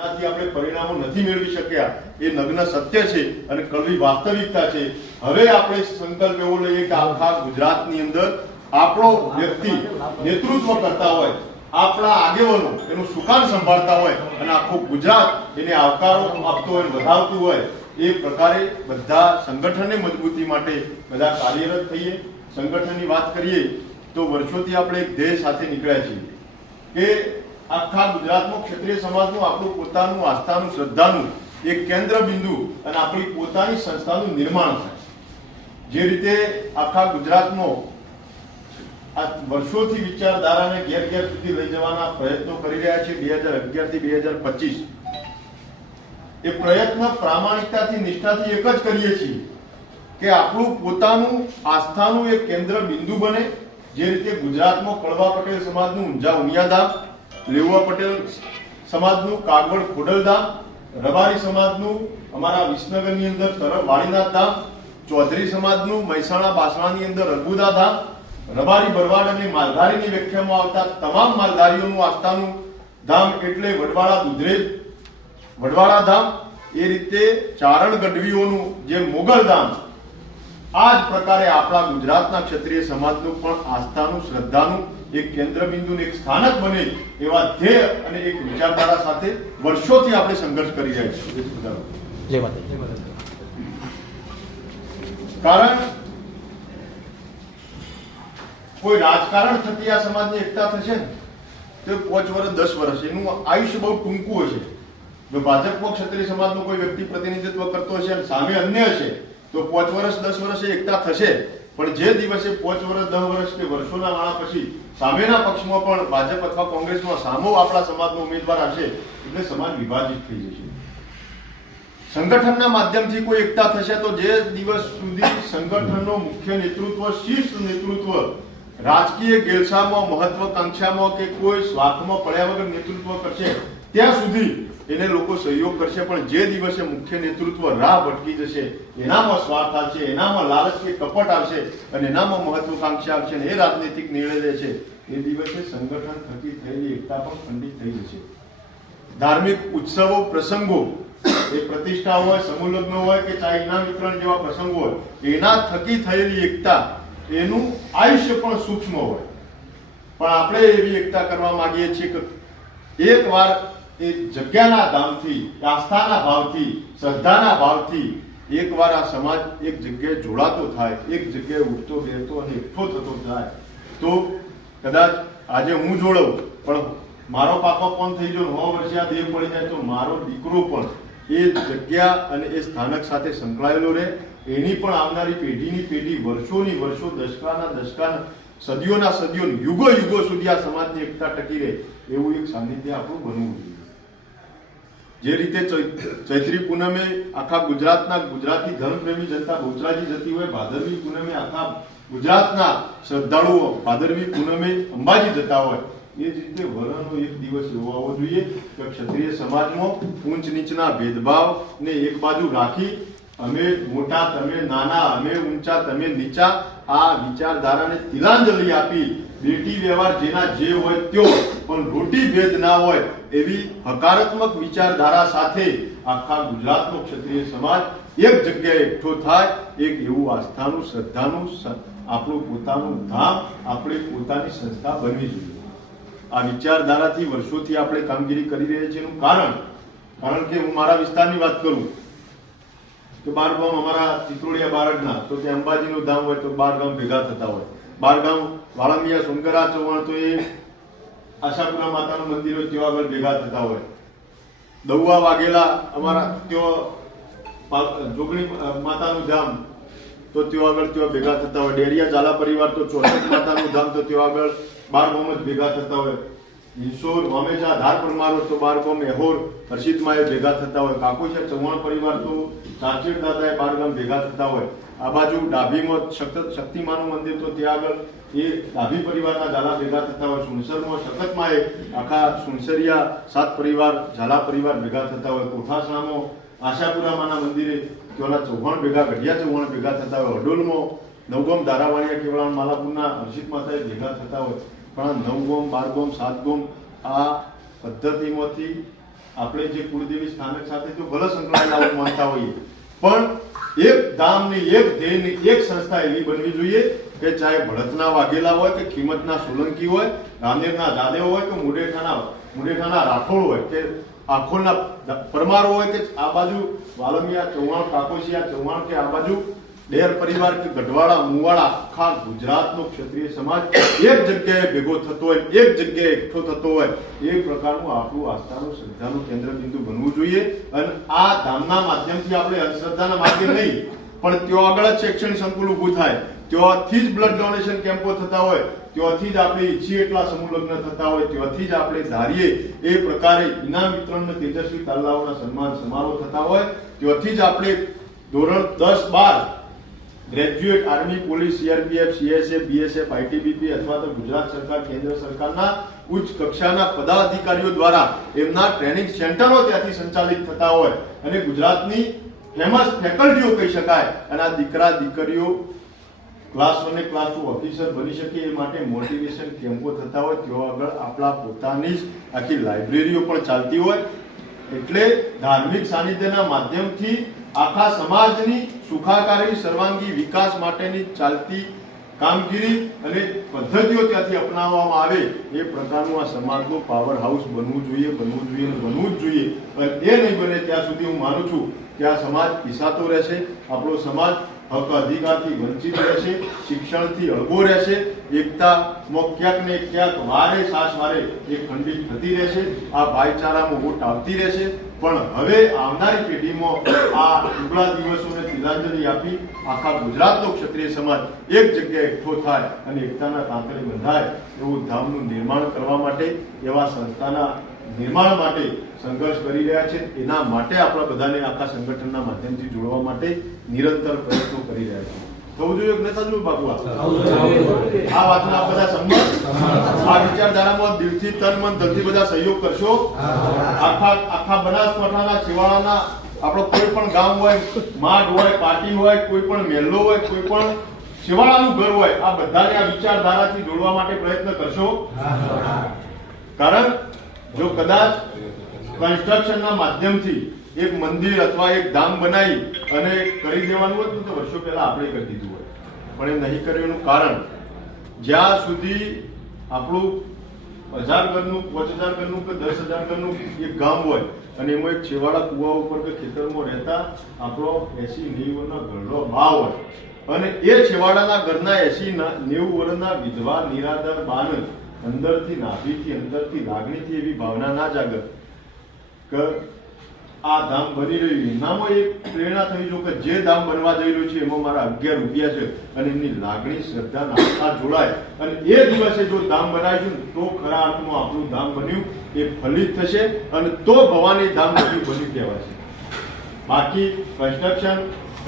જેનાથી આપણે પરિણામો નથી મેળવી શક્યા એ નગ્ન સત્ય છે અને કડવી વાસ્તવિકતા છે. હવે આપણે સંકલ્પ એવો લઈએ કે આખા ગુજરાતની અંદર આપણો વ્યક્તિ નેતૃત્વ કરતા હોય, આપણા આગેવાનો એનું સુકાન સંભાળતા હોય અને આખું ગુજરાત એને આવકારો આપતો હોય, વધાવતું હોય, એ પ્રકારે બધા સંગઠનને મજબૂતી માટે બધા કાર્યરત થઈએ. સંગઠનની વાત કરીએ તો વર્ષોથી આપણે એક ધ્યેય સાથે નીકળ્યા છીએ કે આખા ગુજરાતમાં ક્ષત્રિય સમાજનું આપણું પોતાનું આસ્થાનું શ્રદ્ધાનું એક કેન્દ્ર બિંદુ અને આપણી પોતાની સંસ્થાનું નિર્માણ થાય. જે રીતે આખા ગુજરાતમાં આ વર્ષોથી વિચારધારાને ઘેર ઘેર સુધી લઈ જવાના પ્રયત્નો કરી રહ્યા છે 2011 થી 2025. એ પ્રયત્ન પ્રામાણિકતાથી નિષ્ઠાથી એક જ કરીએ છીએ કે આપણું પોતાનું આસ્થાનું એક કેન્દ્ર બિંદુ બને. જે રીતે ગુજરાતમાં કડવા પટેલ સમાજનું ઊંઝા ઉમિયાધામ, લેઉવા પટેલ સમાજનું કાગવડ ખોડલધામ, રબારી સમાજનું અમારા વિસનગરની અંદર તરફ વાળીનાથ ધામ, ચૌધરી સમાજનું મહેસાણા બાસણાની અંદર અર્બુદા ધામ, રબારી બરવાડ અને માલધારીની વ્યાખ્યામાં આવતા તમામ માલધારીઓનું આસ્થાનું ધામ એટલે વડવાળા દુધરેજ વડવાળા ધામ. એ રીતે ચારણ ગઢવીઓનું જે મોગલ ધામ. આ જ પ્રકારે આપણા ગુજરાતના ક્ષત્રિય સમાજનું પણ આસ્થાનું શ્રદ્ધાનું એક કેન્દ્ર બિંદુ, એક સ્થાનક બને એવા ધ્યેય અને એક વિચારધારા સાથે વર્ષોથી આપણે સંઘર્ષ કરી રહ્યા છીએ. કારણ કોઈ રાજકારણ થકી આ સમાજની એકતા થશે ને તો 5 વર્ષ 10 વર્ષ એનું આયુષ્ય બહુ ટૂંકું હશે. જો ભાજપમાં ક્ષત્રિય સમાજનું કોઈ વ્યક્તિ પ્રતિનિધિત્વ કરતો હશે અને સામે અન્ય હશે તો 5 વર્ષ 10 વર્ષે એકતા થશે. પણ જે દિવસે 5 વર્ષ 10 વર્ષ કે વર્ષોના ગાળા પછી સામેના પક્ષમાં પણ ભાજપ અથવા કોંગ્રેસમાં સામો આપણા સમાજનો ઉમેદવાર હશે એટલે સમાજ વિભાજિત થઈ જશે. સંગઠનના માધ્યમથી કોઈ એકતા થશે તો જે દિવસ સુધી સંગઠનનો મુખ્ય નેતૃત્વ, શીર્ષ નેતૃત્વ રાજકીય ગેલસામાં, મહત્વકાંક્ષામાં કે કોઈ સ્વાર્થમાં પડ્યા વગર નેતૃત્વ કરશે ત્યાં સુધી એને લોકો સહયોગ કરશે. પણ જે દિવસે મુખ્ય નેતૃત્વ રાહ ભટકી જશે, એનામાં સ્વાર્થ આવશે, એનામાં લાલચ કે કપટ આવશે અને એનામાં મહત્વકાંક્ષા આવશે અને એ રાજનૈતિક નિર્ણય લે છે, એ દિવસે સંગઠન થકી થયેલી એકતા પણ ખંડિત થઈ જશે. ધાર્મિક ઉત્સવો, પ્રસંગો, એ પ્રતિષ્ઠા હોય, સમૂહ લગ્ન હોય કે ચાહે ઇનામ વિતરણ જેવા પ્રસંગો હોય, એના થકી થયેલી એકતા એનું આયુષ્ય પણ સૂક્ષ્મ હોય. પણ આપણે એવી એકતા કરવા માંગીએ છીએ કે એકવાર એ જગ્યાના ધામથી, આસ્થાના ભાવથી, શ્રદ્ધાના ભાવથી એકવાર આ સમાજ એક જગ્યાએ જોડાતો થાય, એક જગ્યાએ ઉઠતો બેસતો અને એકઠો થતો થાય તો કદાચ આજે હું જોડું પણ મારો પાકો પણ થઈ ગયો, 9 વર્ષે આ દેહ પડી જાય તો મારો દીકરો પણ એ જગ્યા અને એ સ્થાનક સાથે સંકળાયેલો રહે. એની પણ આવનારી પેઢીની પેઢી વર્ષોની વર્ષો, દશકાના દશકાના, સદીઓના સદીઓ, યુગો યુગો સુધી આ સમાજની એકતા ટકી રહે એવું એક સાનિધ્ય આપણું બનવું જોઈએ. જે રીતે ચૈત્રી પૂનમે આખા ગુજરાતના ગુજરાતી ધર્મપ્રેમી જનતા બહુચરાજી જતી હોય, ભાદરવી પૂનમે આખા ગુજરાતના શ્રદ્ધાળુઓ ભાદરવી પૂનમે અંબાજી જતા હોય, એ જ રીતે વરનો એક દિવસ એવો આવવો જોઈએ કે ક્ષત્રિય સમાજમાં ઊંચ નીચના ભેદભાવને એક બાજુ રાખી અમે મોટા તમે નાના, અમે ઊંચા તમે નીચા, આ વિચારધારાને તિલાંજલિ આપી બેટી વ્યવહાર જેના જે હોય ત્યો પણ રોટી ભેદ ના હોય એવી હકારાત્મક વિચારધારા સાથે આખા ગુજરાતનો ક્ષત્રિય સમાજ એક જગ્યાએ એકઠો થાય, એક એવું આસ્થાનું શ્રદ્ધાનું આપણું પોતાનું ધામ, આપણે પોતાની સંસ્થા બનવી જોઈએ. આ વિચારધારાથી વર્ષોથી આપણે કામગીરી કરી રહ્યા છીએ. એનું કારણ કે હું મારા વિસ્તારની વાત કરું તો 12 ગામ અમારા ચિત્રોડિયા બારડના, તો ત્યાં અંબાજીનું ધામ હોય તો 12 ગામ ભેગા થતા હોય. 12 ગામ વાળંદિયા સોનગરા ચૌહાણ તો એ આશાપુરા માતાનું મંદિર હોય ત્યાં આગળ ભેગા થતા હોય. દૌવા વાઘેલા અમારા ત્યાં જોગણી માતાનું ધામ તો ત્યાં આગળ ત્યાં ભેગા થતા હોય. ડેરિયા ઝાલા પરિવાર તો ચોસઠ માતાનું ધામ તો ત્યાં આગળ 12 ગામ જ ભેગા થતા હોય. ઈશ્વર વામેજા ધાર પરમારો તો 12 ગામ એહોર હર્ષિતમાં એ ભેગા થતા હોય. કાકોશા ચૌહાણ પરિવાર તો ચાચેડ દાદા 12 ગામ ભેગા થતા હોય. આ બાજુ ડાભીમાં શક્તિમાનું મંદિર તો ત્યાં આગળ એ ડાભી પરિવારના ઝાલા ભેગા થતા હોય. સુણસરમાં શકતમાં એ આખા સુણસરિયા 7 પરિવાર ઝાલા પરિવાર ભેગા થતા હોય. કોઠાસણામાં આશાપુરામાના મંદિરે ત્યાંના ચૌહાણ ભેગા, ગઢિયા ચૌહાણ ભેગા થતા હોય. હડોલમાં નવગમ ધારાવાણીયા કેવળાણ માલાપુરના હર્ષિત માતા ભેગા થતા હોય. પણ 9 ગામ 12 ગામ 7 ગામ આ પદ્ધતિમાંથી આપણે જે કુળદેવી સ્થાનક સાથે તો ભલે સંકળાયેલા માનતા હોઈએ, પણ એક ધામની, એક ધ્યેયની, એક સંસ્થા એવી બનવી જોઈએ કે ચાહે ભળતના વાઘેલા હોય કે કિંમતના સોલંકી હોય, રાંદેરના દાદેવ હોય કે મુડેઠાના રાઠોડ હોય કે આખોના પરમાર હોય કે આ બાજુ વાલમિયા ચૌહાણ, કાકોશિયા ચૌહાણ કે આ બાજુ ડેર પરિવાર કે ગઢવાડા, મુવાડા, આખા ગુજરાતનો ક્ષત્રિય સમાજ એક જગ્યાએ ભેગો થતો હોય, એક જગ્યાએ એકઠો થતો હોય, એ પ્રકારનું આપણું આસ્થાનું, શ્રદ્ધાનું કેન્દ્રબિંદુ બનવું જોઈએ. અને આ ધામના માધ્યમથી આપણે અંધશ્રદ્ધાના માધ્યમ નહીં, પણ ત્યાં આગળ જ શૈક્ષણિક સંકુલ ઊભું થાય, ત્યાંથી જ બ્લડ ડોનેશન કેમ્પો થતા હોય, ત્યાંથી જ આપણે ઈચ્છીએ એટલા સમૂહ લગ્ન થતા હોય, ત્યાંથી જ આપણે ધારીએ એ પ્રકારે ઇનામ વિતરણ, તેજસ્વી તાલાઓના સન્માન સમારોહ થતા હોય, ત્યાંથી જ આપણે ધોરણ 10-12 graduate army, police, CRPF, CSF, BSF, ITBP અથવા તો ગુજરાત સરકાર, કેન્દ્ર સરકારના ઉચ્ચ કક્ષાના પદાધિકારીઓ દ્વારા એમના ટ્રેનિંગ સેન્ટરો ત્યાંથી સંચાલિત થતા હોય અને ગુજરાતની ફેમસ ફેકલ્ટીઓ કહી શકાય, અને આ દીકરા દીકરીઓ ક્લાસ 1 અને ક્લાસ 2 ઓફિસર બની શકે એ માટે મોટિવેશન કેમ્પો થતા હોય, ત્યાં આગળ આપણા પોતાની જ આખી લાઇબ્રેરીઓ પણ ચાલતી હોય. એટલે ધાર્મિક સાનિધ્યના માધ્યમથી આખા સમાજની સુખાકારી, સર્વાંગી વિકાસ માટેની ચાલતી કામગીરી અને પદ્ધતિઓ ત્યાંથી અપનાવવામાં આવે એ પ્રકારનું આ સમાજનું પાવર હાઉસ બનવું જોઈએ, બનવું જોઈએ, બનવું જ જોઈએ. અને એ નહીં બને ત્યાં સુધી હું માનું છું કે આ સમાજ પીસાતો રહેશે, આપણો સમાજ હક અધિકારથી વંચિત રહેશે, શિક્ષણથી અળગો રહેશે, એકતામાં ક્યાંક ને ક્યાંક વારે સાસ વારે એ ખંડિત થતી રહેશે, આ ભાઈચારામાં ઓટ આવતી રહેશે. પણ હવે આવનારી પેઢીમાં આ ઉગલા દિવસોને તિલાંજલિ આપી આખા ગુજરાતનો ક્ષત્રિય સમાજ એક જગ્યાએ એકઠો થાય અને એકતાના તાંતરે બંધાય એવું ધામનું નિર્માણ કરવા માટે, એવા સંસ્થાના નિર્માણ માટે સંઘર્ષ કરી રહ્યા છે. એના માટે આપણા બધાને આખા સંગઠનના માધ્યમથી જોડવા માટે નિરંતર પ્રયત્નો કરી રહ્યા છે. થવું જોઈએ કે નતા જોઈએ બાપુ? આ વાતના બધા સંમત, આ વિચારધારામાં દિલથી, તન, મન, ધનથી બધા સહયોગ કરશો. આખા બનાસકાંઠાના છેવાડાના આપણો કોઈ પણ ગામ હોય, માડ હોય, પાટી હોય, કોઈ પણ મહેલો હોય, કોઈ પણ છેવાડાનું ઘર હોય, આ બધાને આ વિચારધારાથી જોડવા માટે પ્રયત્ન કરશો. કારણ જો કદાચ કન્સ્ટ્રક્શનના માધ્યમથી એક મંદિર અથવા એક ધામ બનાવી અને કરી દેવાનું હોય તો વર્ષો પહેલા આપણે કરી દીધું હોય, પણ એ નહીં કર્યું. એનું કારણ જ્યાં સુધી આપણું 1000 ઘરનું, 5000 ઘરનું કે 10,000 ઘરનું એક ગામ હોય અને એમાં એક છેવાડા કુવા ઉપર કે ખેતરમાં રહેતા આપણો 80-90 ઘરનો ભાવ હોય અને એ છેવાડાના ઘરના 80-90 વર્ષના વિધવા નિરાધાર બાને અંદરથી, નાભીથી, અંદરથી, લાગણીથી એવી ભાવના ના જાગે કે આ ધામ બની રહ્યું, એનામાં એક પ્રેરણા થઈ જો કે જે ધામ બનવા જઈ રહ્યું છે એમાં મારા 11 રૂપિયા છે અને એમની લાગણી, શ્રદ્ધા, આસ્થા જોડાય અને એ દિવસે જો ધામ બનાવીશું તો ખરા અર્થમાં આપણું ધામ બન્યું એ ફલિત થશે અને તો ભવાની ધામ બન્યું કહેવાશે. બાકી કન્સ્ટ્રક્શન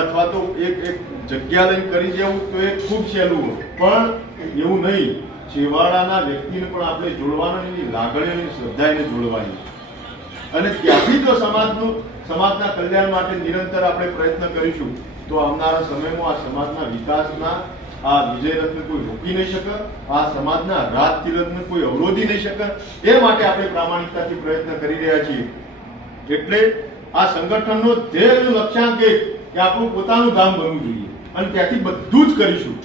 અથવા તો એક જગ્યા લઈને કરી દેવું તો એ ખૂબ સહેલું હોય, પણ એવું નહીં. છેવાડાના વ્યક્તિને પણ આપણે જોડવાના, એની લાગણીઓની, શ્રદ્ધા એને જોડવાની અને ત્યાંથી જો સમાજના કલ્યાણ માટે નિરંતર આપણે પ્રયત્ન કરીશું તો આવનારા સમયમાં આ સમાજના વિકાસના આ વિજય રથને કોઈ રોકી નહીં શકે, આ સમાજના રાજ તિલકને કોઈ અવરોધી નહીં શકે. એ માટે આપણે પ્રામાણિકતાથી પ્રયત્ન કરી રહ્યા છીએ. એટલે આ સંગઠનનો ધ્યેય, લક્ષ્યાંક એક કે આપણું પોતાનું ધામ બનવું જોઈએ અને ત્યાંથી બધું જ કરીશું.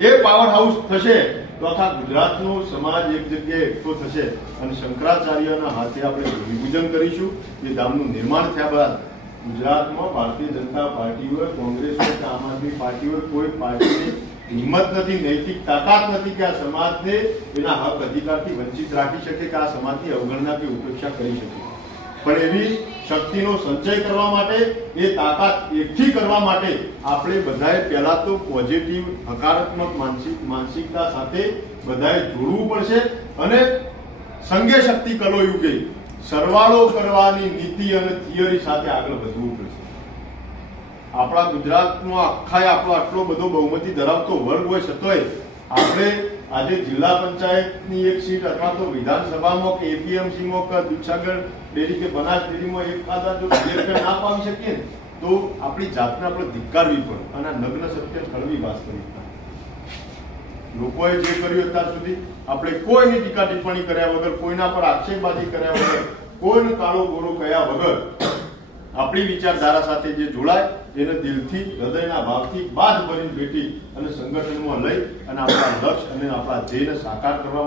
એ પાવર હાઉસ થશે તો આખા ગુજરાતનો સમાજ એક જગ્યાએ એકઠો થશે અને શંકરાચાર્યના હાથે આપણે ભૂમિપૂજન કરીશું. એ ધામનું નિર્માણ થયા બાદ ગુજરાતમાં ભારતીય જનતા પાર્ટી હોય, કોંગ્રેસ હોય કે આમ આદમી પાર્ટી હોય, કોઈ પાર્ટીની હિંમત નથી, નૈતિક તાકાત નથી કે આ સમાજને એના હક અધિકારથી વંચિત રાખી શકે, કે આ સમાજની અવગણના કે ઉપેક્ષા કરી શકે. પણ એવી શક્તિનો સંચય કરવા માટે, એ તાકાત એકઠી કરવા માટે આપણે બધાએ પહેલા તો પોઝિટિવ, હકારાત્મક માનસિકતા સાથે બધાએ જોડવું પડશે અને સંઘે શક્તિ કલો યુગે સરવાળો કરવાની નીતિ અને થિયરી સાથે આગળ વધવું પડશે. આપણા ગુજરાતમાં આપણો આટલો બધો બહુમતી ધરાવતો વર્ગ હોય છતાંય આપણે આજે જિલ્લા પંચાયતની એક સીટ અથવા તો વિધાનસભામાં કે એપીએમસીમાં કે દૂધસાગર ડેરી કે બનાસ ડેરીમાં એકાદા જો સિલેક્શન ના પામી શકીએ ને તો આપણી જાતને આપણે ધિક્કારવી પડે અને નગ્ન સત્ય થળવી વાસ્તવિકતા. લોકોએ જે કર્યું અત્યાર સુધી આપણે કોઈની ટીકા ટિપ્પણી કર્યા વગર, કોઈના પર આક્ષેપબાજી કર્યા વગર કોઈને કાળો ગોરો કયા વગર આપણી વિચારધારા સાથે જે જોડાય એને દિલથી હૃદયના ભાવથી બાદ ભરીને ભેટી અને સંગઠનમાં લઈ અને આપણા લક્ષ્ય અને આપણા ધ્યેયને સાકાર કરવા માટે